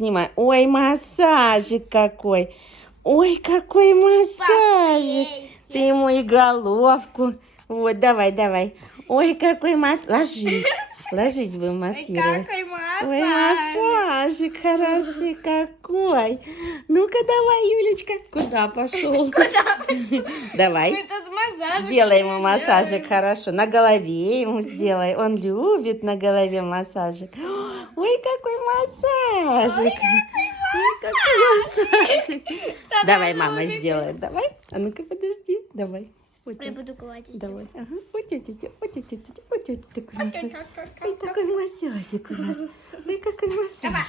снимай. Ой, массажик какой. Ой, какой массажик. Ты ему и головку. Вот, давай, давай. Ой, какой массаж. Ложись. Ложись, будем массировать. Какой массаж. Ой, массажик хороший какой. Ну-ка, давай, Юлечка. Куда пошел? Давай. Мы тут массажик Сделай ему массажик делаем. хорошо. На голове ему сделай. Он любит на голове массажик. Ой, какой массажик. Ой, какой массажик. Что Давай, должно мама быть? сделает. Давай. А ну-ка, подожди. Давай. Вот Я так. буду гладить. Давай. Ага. Вот тетя, вот тетя, вот тетя. Такой массаж. Ой, какой массажик у нас. Ой, какой массаж.